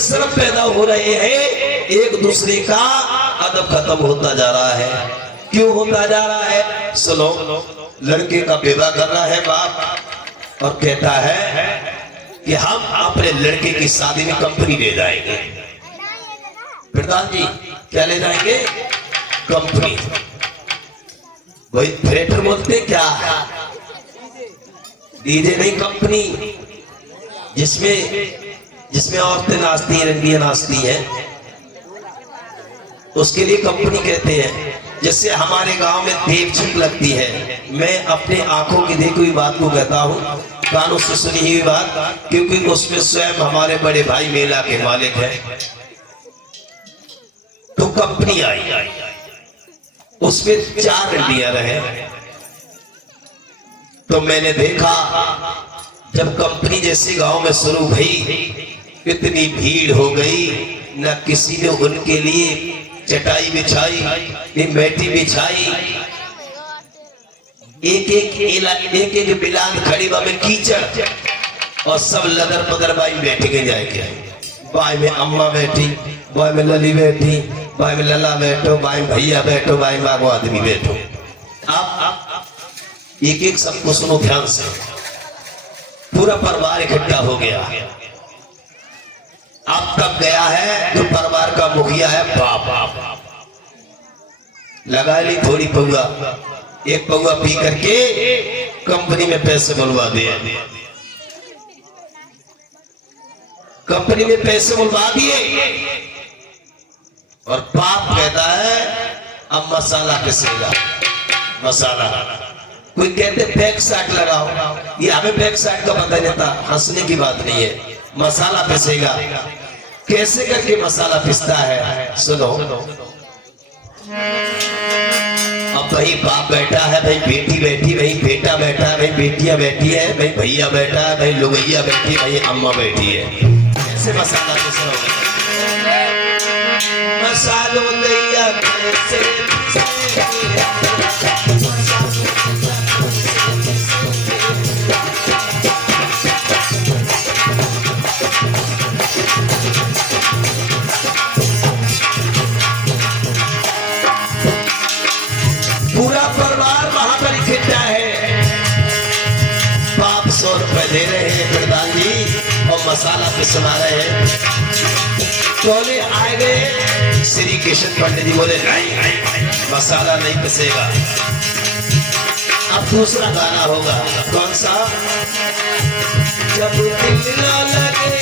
बेशरम पैदा हो रहे हैं, एक दूसरे का अदब खत्म होता जा रहा है। क्यों होता जा रहा है? सुनो, लड़के का विवाह कर रहा है बाप और कहता है कि हम अपने लड़के की शादी में कंपनी ले जाएंगे। प्रधान जी क्या ले जाएंगे? कंपनी। वही थिएटर बोलते क्या? डीजे नहीं, कंपनी, जिसमें औरतें नाचती हैं, रंगियां नाचती हैं, उसके लिए कंपनी कहते हैं। जिससे हमारे गांव में देव छिप लगती है। मैं अपने आंखों की देखी हुई बात को कहता हूँ, कानों से सुनी हुई बात, क्योंकि उसमें स्वयं हमारे बड़े भाई मेला के मालिक हैं। तो कंपनी आई, उसमें 4 रंडियां रहे। तो मैंने देखा जब कंपनी जैसे गांव में शुरू हुई, इतनी भीड़ हो गई, न किसी ने उनके लिए चटाई बिछाई, न मैटी बिछाई। एक बिलान खड़ी में कीचड़, और सब लदर पदर बाई बैठ के जाएंगे। बाई में अम्मा बैठी, बाई में लली बैठी, बाई में लला बैठो, बाई में भैया बैठो, बाई में बागो आदमी बैठो। आप एक सबको सुनो ध्यान से। पूरा परिवार इकट्ठा हो गया। अब तक गया है जो परिवार का मुखिया है बाप, लगा ली थोड़ी पौआ, एक पौआ पी करके कंपनी में पैसे बुलवा दिए। कंपनी में पैसे बुलवा दिए और बाप कहता है अब मसाला पिसेगा। मसाला कोई कहते बैक साइड लगाओ, ये हमें बैक साइड का पता नहीं था, हंसने की बात नहीं है। मसाला पिसेगा, कैसे करके मसाला पिसता है सुनो। अब भाई बाप बैठा है, भाई बेटी बैठी, भाई बेटा बैठा है, भाई बेटियां बैठी है, भाई भैया बैठा है, भाई लुगैया बैठी है, भाई अम्मा बैठी है। कैसे मसाला पिस रहा है? मसालो दैया कैसे पूरा परिवार वहां पर इकट्ठा है। बाप 100 रुपए दे रहे हैं प्रधान जी और मसाला पिसवा रहे हैं। टोले आए गए, श्री कृष्ण पंडित जी बोले नहीं, मसाला नहीं पिसेगा। अब दूसरा गाना होगा, कौन सा? जब दिल ना लगे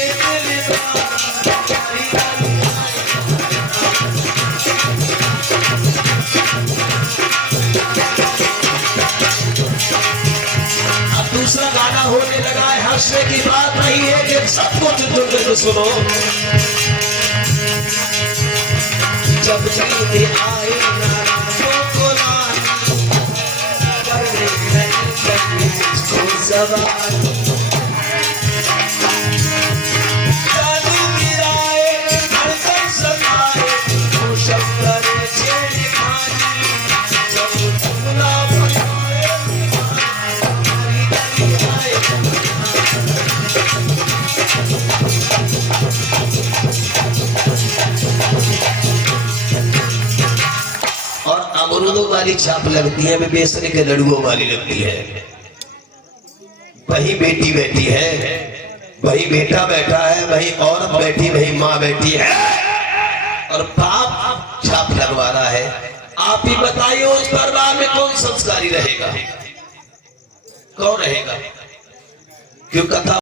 दूसरा गाना होने लगा है। हंसने की बात नहीं है कि सब कुछ तुम सुनो। जब नींद आए अमरूदों वाली छाप लगती है, में बेसने के लड्डुओं वाली लगती है। वही बेटी बैठी है, वही बेटा बैठा है, वही औरत बैठी, वही माँ बैठी है और बाप छाप लगवा रहा है। आप ही बताइए उस परिवार में कौन संस्कारी रहेगा, कौन रहेगा? क्यों कथा